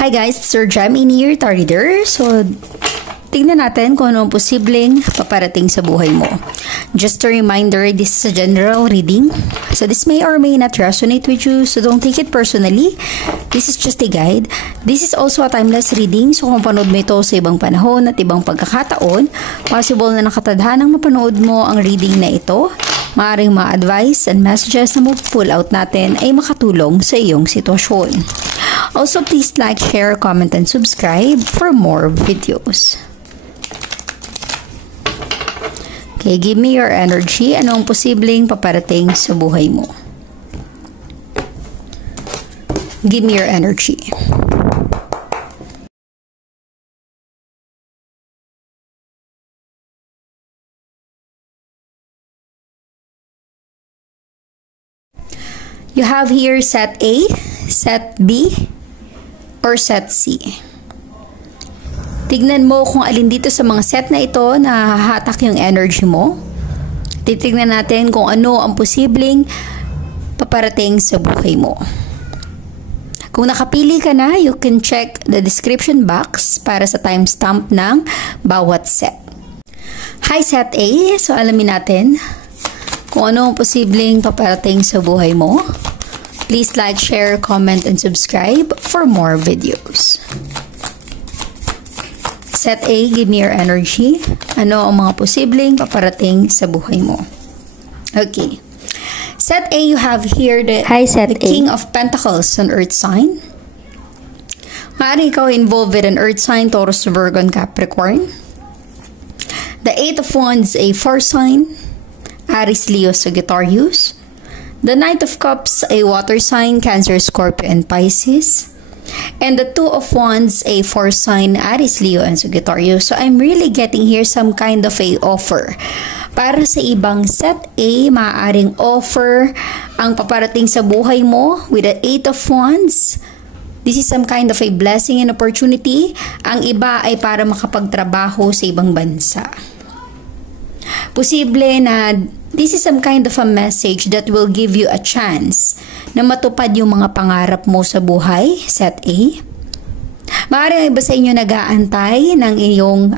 Hi guys, it's Sir Jam in here, Reader. So, tingnan natin kung ano ang posibleng paparating sa buhay mo. Just a reminder, this is a general reading. So, this may or may not resonate with you, so don't take it personally. This is just a guide. This is also a timeless reading, so kung panood mo ito sa ibang panahon at ibang pagkakataon, possible na nakatadhanang mapanood mo ang reading na ito. Maaaring mga advice and messages na pull out natin ay makatulong sa iyong sitwasyon. Also, please like, share, comment, and subscribe for more videos. Okay, give me your energy. Ano ang posibleng paparating sa buhay mo? Give me your energy. You have here set A, set B, or set C. Tignan mo kung alin dito sa mga set na ito na hahatak yung energy mo. Titignan natin kung ano ang posibleng paparating sa buhay mo. Kung nakapili ka na, you can check the description box para sa timestamp ng bawat set. Hi set A, so alamin natin kung ano ang posibleng paparating sa buhay mo. Please like, share, comment, and subscribe for more videos. Set A, give me your energy. Ano ang mga posibleng paparating sa buhay mo? Okay. Set A, you have here the King of Pentacles, an Earth sign. Maaaring ikaw involved with an Earth sign, Taurus, Virgo, and Capricorn. The Eight of Wands, a fire sign, Aries, Leo, Sagittarius. The Knight of Cups, a water sign, Cancer, Scorpio, and Pisces. And the Two of Wands, a fire sign, Aries, Leo, and Sagittarius. So I'm really getting here some kind of a offer. Para sa ibang set A, maaaring offer ang paparating sa buhay mo with the Eight of Wands. This is some kind of a blessing and opportunity. Ang iba ay para makapagtrabaho sa ibang bansa. Posible na this is some kind of a message that will give you a chance na matupad yung mga pangarap mo sa buhay, set A. Maaaring iba sa inyo nag-aantay ng iyong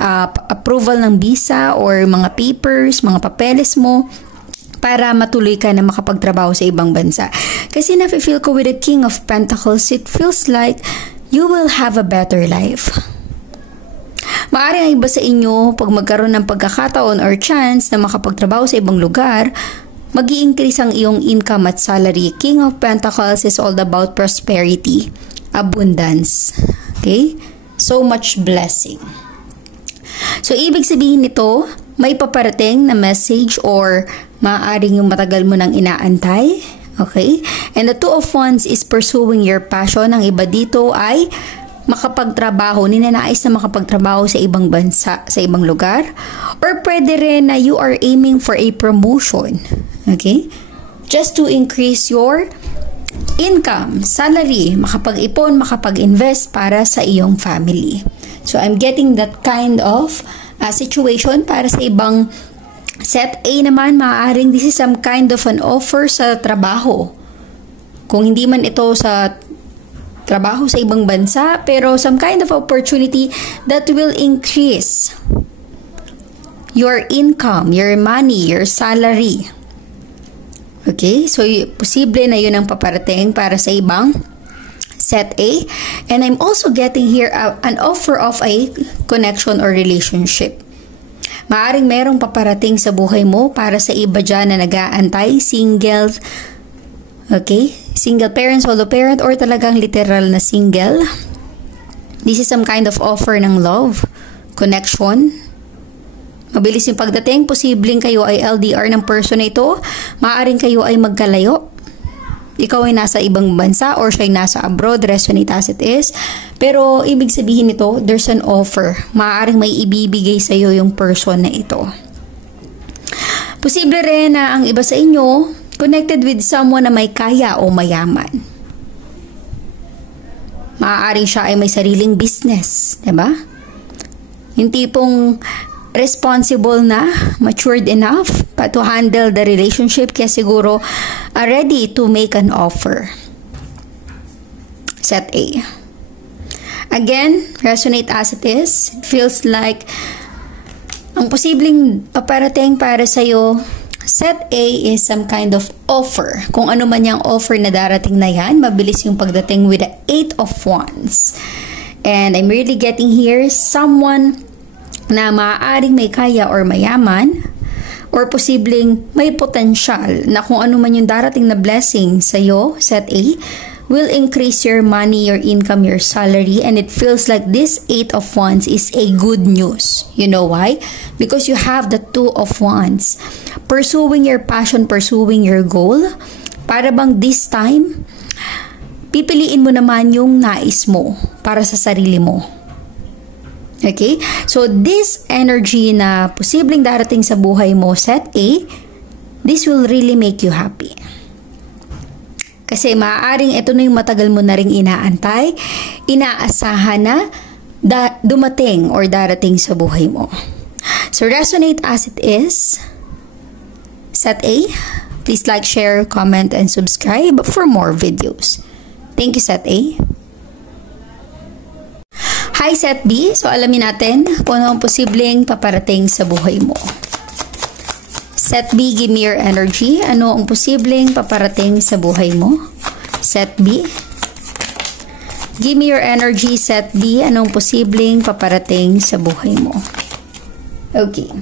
approval ng visa or mga papers, mga papeles mo para matuloy ka na makapagtrabaho sa ibang bansa. Kasi nafe-feel ko with the King of Pentacles, it feels like you will have a better life. Maaaring iba sa inyo, pag magkaroon ng pagkakataon or chance na makapagtrabaho sa ibang lugar, mag-i-increase ang iyong income at salary. King of Pentacles is all about prosperity, abundance. Okay? So much blessing. So, ibig sabihin nito, may paparating na message or maaaring yung matagal mo nang inaantay. Okay? And the Two of Wands is pursuing your passion. Ang iba dito ay makapagtrabaho, ninanais na makapagtrabaho sa ibang bansa, sa ibang lugar. Or pwede rin na you are aiming for a promotion. Okay? Just to increase your income, salary, makapag-ipon, makapag-invest para sa iyong family. So, I'm getting that kind of situation para sa ibang set A naman, maaaring this is some kind of an offer sa trabaho. Kung hindi man ito sa trabaho sa ibang bansa, pero some kind of opportunity that will increase your income, your money, your salary. Okay? So, posible na yun ang paparating para sa ibang set A. And I'm also getting here an offer of a connection or relationship. Maaring merong paparating sa buhay mo para sa iba dyan na nag-aantay, single, okay? Single parent, solo parent, or talagang literal na single. This is some kind of offer ng love, connection. Mabilis yung pagdating, posibleng kayo ay LDR ng person na ito. Maaaring kayo ay magkalayo. Ikaw ay nasa ibang bansa or siya ay nasa abroad, resonate as it is. Pero ibig sabihin nito, there's an offer. Maaaring may ibibigay sa iyo yung person na ito. Posible rin na ang iba sa inyo connected with someone na may kaya o mayaman. Maaaring siya ay may sariling business, diba? Yung tipong responsible na, matured enough to handle the relationship, kaya siguro ready to make an offer. Set A. Again, resonate as it is. It feels like ang posibleng paparating para sa'yo, set A is some kind of offer. Kung ano man yung offer na darating na yan, mabilis yung pagdating with the 8 of Wands. And I'm really getting here someone na maaaring may kaya or mayaman, or posibleng may potential na kung ano man yung darating na blessing sa'yo, set A, will increase your money, your income, your salary, and it feels like this 8 of Wands is a good news. You know why? Because you have the 2 of Wands. Pursuing your passion, pursuing your goal, para bang this time, pipiliin mo naman yung nais mo para sa sarili mo. Okay? So, this energy na posibleng darating sa buhay mo, set A, this will really make you happy. Kasi maaaring ito na yung matagal mo na ring inaantay, inaasahan na dumating or darating sa buhay mo. So, resonate as it is. Set A, please like, share, comment, and subscribe for more videos. Thank you, Set A. Hi, Set B. So, alamin natin kung ano ang posibleng paparating sa buhay mo. Set B, give me your energy. Ano ang posibleng paparating sa buhay mo? Set B. Give me your energy, Set B. Anong posibleng paparating sa buhay mo? Okay.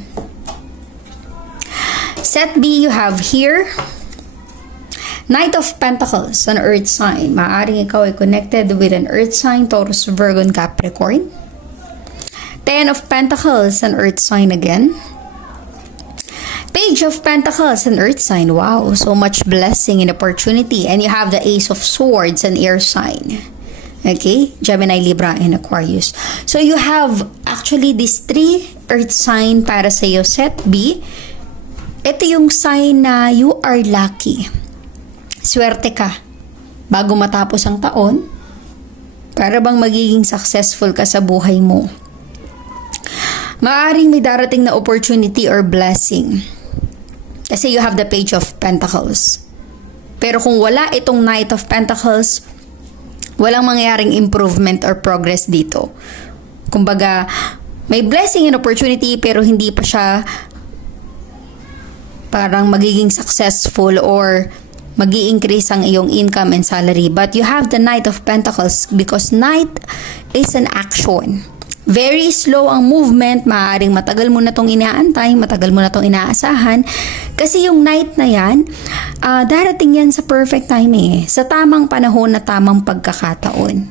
Set B, you have here Knight of Pentacles, an earth sign. Maaaring ikaw ay connected with an earth sign, Taurus, Virgo, and Capricorn. 10 of Pentacles, an earth sign again. Page of Pentacles, an earth sign. Wow, so much blessing and opportunity. And you have the Ace of Swords, an air sign. Okay, Gemini, Libra, and Aquarius. So you have actually these 3 earth sign para sa iyo, Set B. Ito yung sign na you are lucky. Swerte ka. Bago matapos ang taon, para bang magiging successful ka sa buhay mo. Maaring may darating na opportunity or blessing. Kasi you have the Page of Pentacles. Pero kung wala itong Knight of Pentacles, walang mangyayaring improvement or progress dito. Kumbaga, may blessing and opportunity pero hindi pa siya parang magiging successful or magi-increase ang iyong income and salary. But you have the Knight of Pentacles because Knight is an action. Very slow ang movement, maaaring matagal mo na itong inaantay, matagal mo na itong inaasahan. Kasi yung Knight na yan, darating yan sa perfect timing sa tamang panahon na tamang pagkakataon.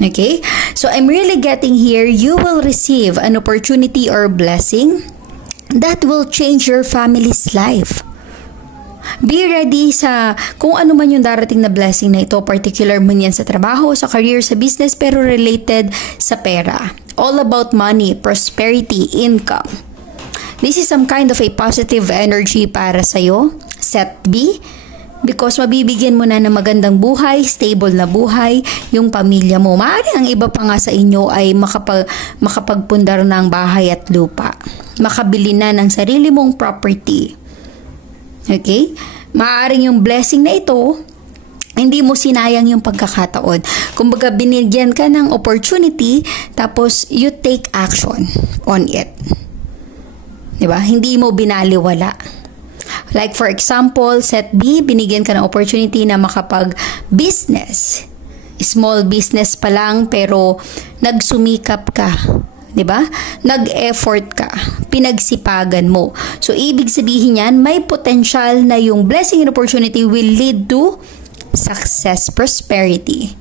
Okay? So I'm really getting here, you will receive an opportunity or blessing that will change your family's life. Be ready sa kung ano man yung darating na blessing na ito, particular man yan sa trabaho, sa career, sa business, pero related sa pera. All about money, prosperity, income. This is some kind of a positive energy para sa'yo, Set B, because mabibigyan mo na ng magandang buhay, stable na buhay, yung pamilya mo. Maaaring ang iba pa nga sa inyo ay makapagpundar ng bahay at lupa. Makabili na ng sarili mong property. Okay? Maaaring yung blessing na ito, hindi mo sinayang yung pagkakataon. Kumbaga, binigyan ka ng opportunity, tapos you take action on it. Diba? Hindi mo binaliwala. Like for example, Set B, binigyan ka ng opportunity na makapag-business. Small business pa lang, pero nagsumikap ka. Diba? Nag-effort ka. Pinagsipagan mo. So, ibig sabihin yan, may potential na yung blessing and opportunity will lead to success, prosperity,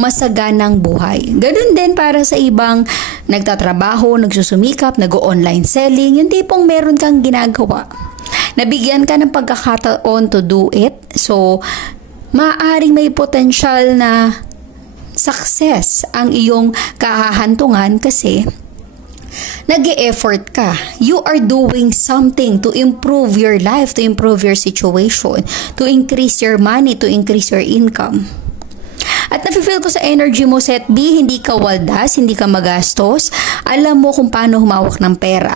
masaganang buhay. Ganun din para sa ibang nagtatrabaho, nagsusumikap, nag-online selling, yung tipong meron kang ginagawa. Nabigyan ka ng pagkakataon to do it. So, maaaring may potential na success ang iyong kahahantungan kasi nag-e-effort ka. You are doing something to improve your life, to improve your situation, to increase your money, to increase your income. At nafe-feel ko sa energy mo, Set B, hindi ka waldas, hindi ka magastos. Alam mo kung paano humawak ng pera.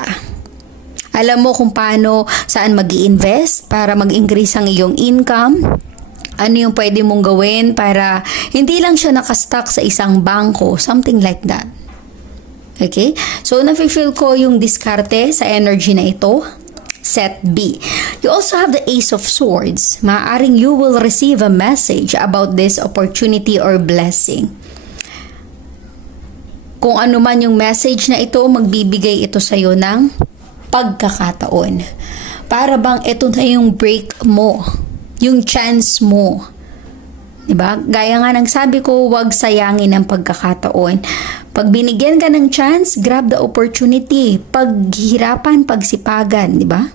Alam mo kung paano, saan mag-i-invest para mag-increase ang iyong income. Ano yung pwede mong gawin para hindi lang siya nakastuck sa isang bangko, something like that. Okay? So, nafe-feel ko yung diskarte sa energy na ito. Set B. You also have the Ace of Swords. Maaaring you will receive a message about this opportunity or blessing. Kung ano man yung message na ito, magbibigay ito sa'yo ng pagkakataon. Para bang ito na yung break mo, yung chance mo. Diba? Gaya nga ng sabi ko, huwag sayangin ang pagkakataon. Pag binigyan ka ng chance, grab the opportunity. Paghirapan, pagsipagan, di ba?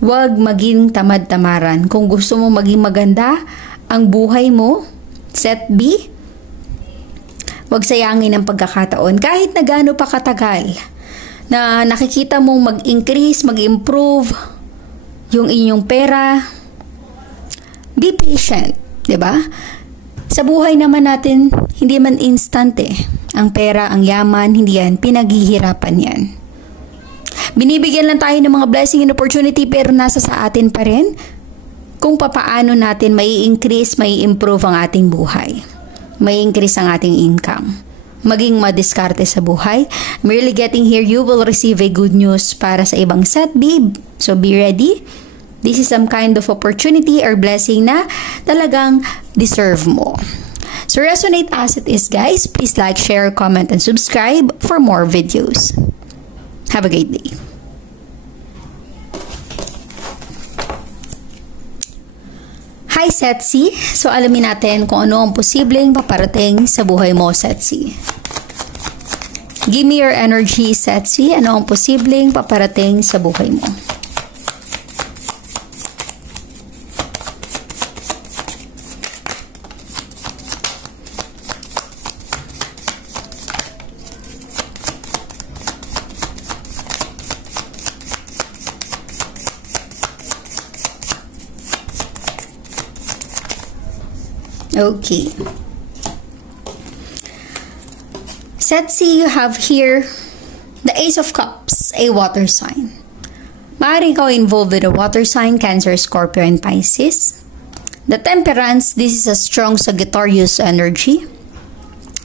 Huwag maging tamad-tamaran. Kung gusto mo maging maganda ang buhay mo, set B, huwag sayangin ang pagkakataon. Kahit na gaano pa katagal, na nakikita mong mag-increase, mag-improve yung inyong pera, be patient, di ba? Sa buhay naman natin, hindi man instant Ang pera, ang yaman, hindi yan. Pinaghihirapan yan. Binibigyan lang tayo ng mga blessing and opportunity pero nasa sa atin pa rin kung papaano natin may increase, may improve ang ating buhay. May increase ang ating income. Maging madiskarte sa buhay. Merely getting here, you will receive a good news para sa ibang set, babe. So be ready. This is some kind of opportunity or blessing na talagang deserve mo. So resonate as it is, guys. Please like, share, comment, and subscribe for more videos. Have a great day. Hi, Setsi. So alamin natin kung ano ang posibleng paparating sa buhay mo, Setsi. Give me your energy, Setsi. Ano ang posibleng paparating sa buhay mo? Okay. Setsi, you have here the Ace of Cups, a water sign. Maaaring ikaw involved with a water sign, Cancer, Scorpio, and Pisces. The Temperance, this is a strong Sagittarius energy.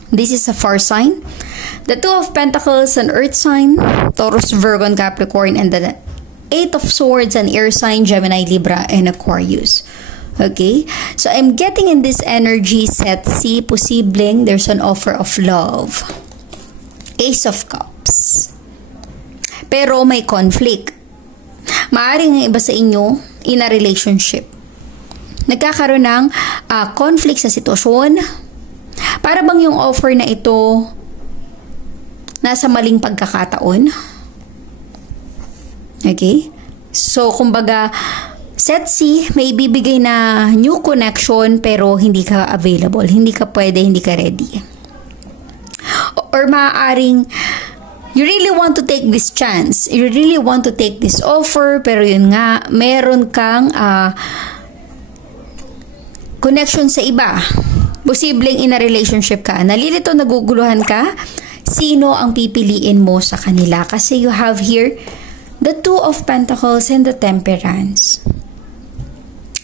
This is a fire sign. The Two of Pentacles, an earth sign, Taurus, Virgo, and Capricorn, and the Eight of Swords, an air sign, Gemini, Libra, and Aquarius. Okay? So, I'm getting in this energy set C, posibleng there's an offer of love. Ace of Cups. Pero may conflict. Maaaring iba sa inyo in a relationship. Nagkakaroon ng conflict sa sitwasyon. Para bang yung offer na ito nasa maling pagkakataon? Okay? So, kumbaga, Set C, may bibigay na new connection pero hindi ka available. Hindi ka pwede, hindi ka ready. Or maaaring you really want to take this chance. You really want to take this offer pero yun nga, meron kang connection sa iba. Posibleng in a relationship ka. Nalilito, naguguluhan ka. Sino ang pipiliin mo sa kanila? Kasi you have here the Two of Pentacles and the Temperance.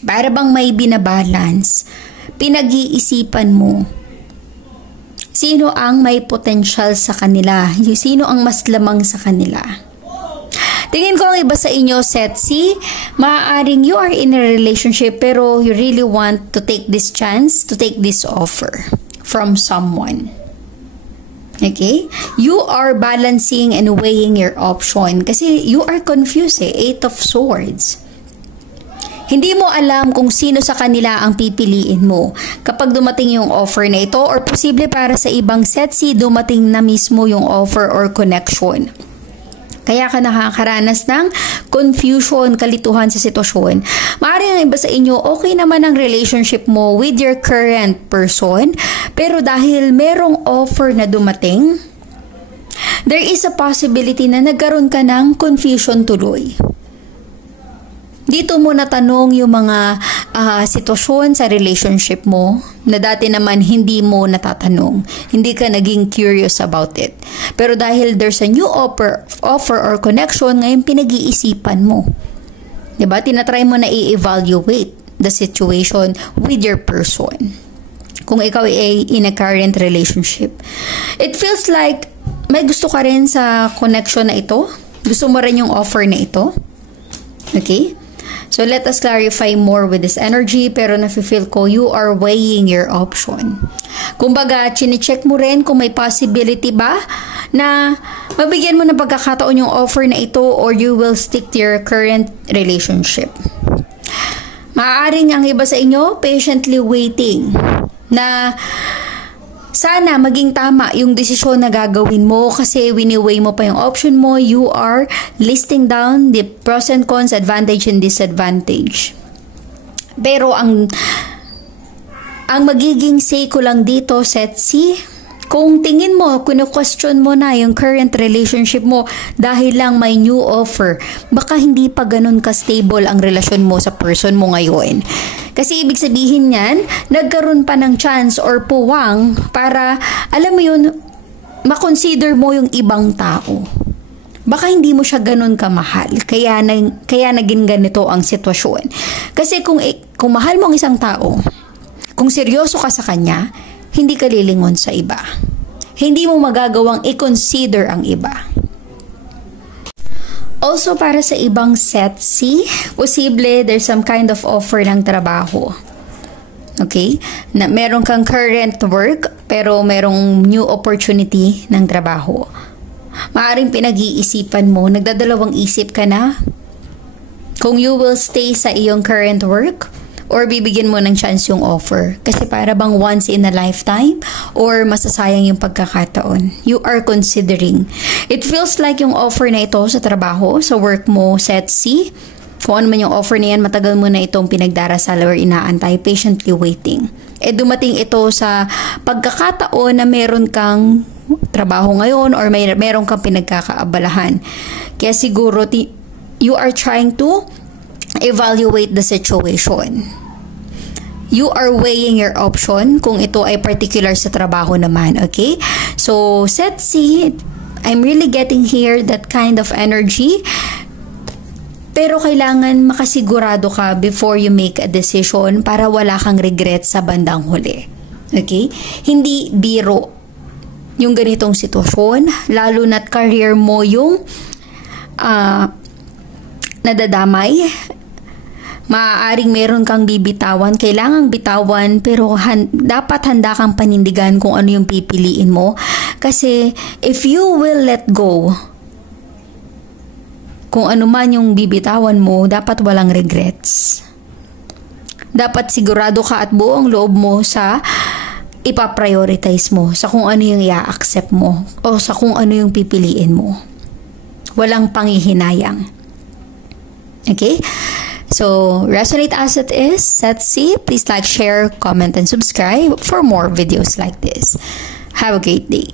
Para bang may binabalance, pinag-iisipan mo, sino ang may potential sa kanila, sino ang mas lamang sa kanila. Tingin ko ang iba sa inyo, Setsi, maaaring you are in a relationship pero you really want to take this chance, to take this offer from someone. Okay? You are balancing and weighing your option kasi you are confused Eight of Swords. Hindi mo alam kung sino sa kanila ang pipiliin mo kapag dumating yung offer na ito or posible para sa ibang Setsi dumating na mismo yung offer or connection. Kaya ka nakakaranas ng confusion, kalituhan sa sitwasyon. Maaaring ang iba sa inyo, okay naman ang relationship mo with your current person, pero dahil merong offer na dumating, there is a possibility na nagkaroon ka ng confusion tuloy. Dito mo natanong yung mga sitwasyon sa relationship mo na dati naman hindi mo natatanong. Hindi ka naging curious about it. Pero dahil there's a new offer or connection, ngayon pinag-iisipan mo. Diba? Tinatry mo na i-evaluate. the situation with your person. Kung ikaw ay in a current relationship. It feels like may gusto ka rin sa connection na ito. Gusto mo rin yung offer na ito. Okay? So, let us clarify more with this energy, pero nafe-feel ko you are weighing your option. Kumbaga, chine-check mo rin kung may possibility ba na mabigyan mo ng pagkakataon yung offer na ito or you will stick to your current relationship. Maaaring ang iba sa inyo, patiently waiting na sana maging tama yung desisyon na gagawin mo kasi wini-weigh mo pa yung option mo. You are listing down the pros and cons, advantage and disadvantage. Pero ang magiging say ko lang dito, Setsi, kung tingin mo, kinu-question mo na yung current relationship mo dahil lang may new offer, baka hindi pa ganun ka-stable ang relasyon mo sa person mo ngayon. Kasi ibig sabihin yan, nagkaroon pa ng chance or puwang para, alam mo yun, makonsider mo yung ibang tao. Baka hindi mo siya ganun kamahal, kaya naging ganito ang sitwasyon. Kasi kung mahal mo ang isang tao, kung seryoso ka sa kanya, hindi ka lilingon sa iba. Hindi mo magagawang i-consider ang iba. Also, para sa ibang Setsi, posible there's some kind of offer ng trabaho. Okay? Na meron kang current work, pero merong new opportunity ng trabaho. Maaring pinag-iisipan mo, nagdadalawang isip ka na kung you will stay sa iyong current work or bibigyan mo ng chance yung offer. Kasi para bang once in a lifetime or masasayang yung pagkakataon. You are considering. It feels like yung offer na ito sa trabaho, sa work mo, Setsi, kung ano man yung offer na yan, matagal mo na itong pinagdarasal or inaantay, patiently waiting. Dumating ito sa pagkakataon na meron kang trabaho ngayon or meron kang pinagkakaabalahan. Kaya siguro you are trying to evaluate the situation. You are weighing your option kung ito ay particular sa trabaho naman, okay? So, Setsi, I'm really getting here that kind of energy. Pero kailangan makasigurado ka before you make a decision para wala kang regret sa bandang huli. Okay? Hindi biro yung ganitong sitwasyon, lalo na't career mo yung nadadamay. Maaaring meron kang bibitawan, kailangang bitawan, pero dapat handa kang panindigan kung ano yung pipiliin mo. Kasi if you will let go, kung ano man yung bibitawan mo, dapat walang regrets. Dapat sigurado ka at buong loob mo sa ipaprioritize mo, sa kung ano yung i-accept mo, o sa kung ano yung pipiliin mo. Walang panghihinayang. Okay? So, resonate as it is. Setsi, please like, share, comment, and subscribe for more videos like this. Have a great day.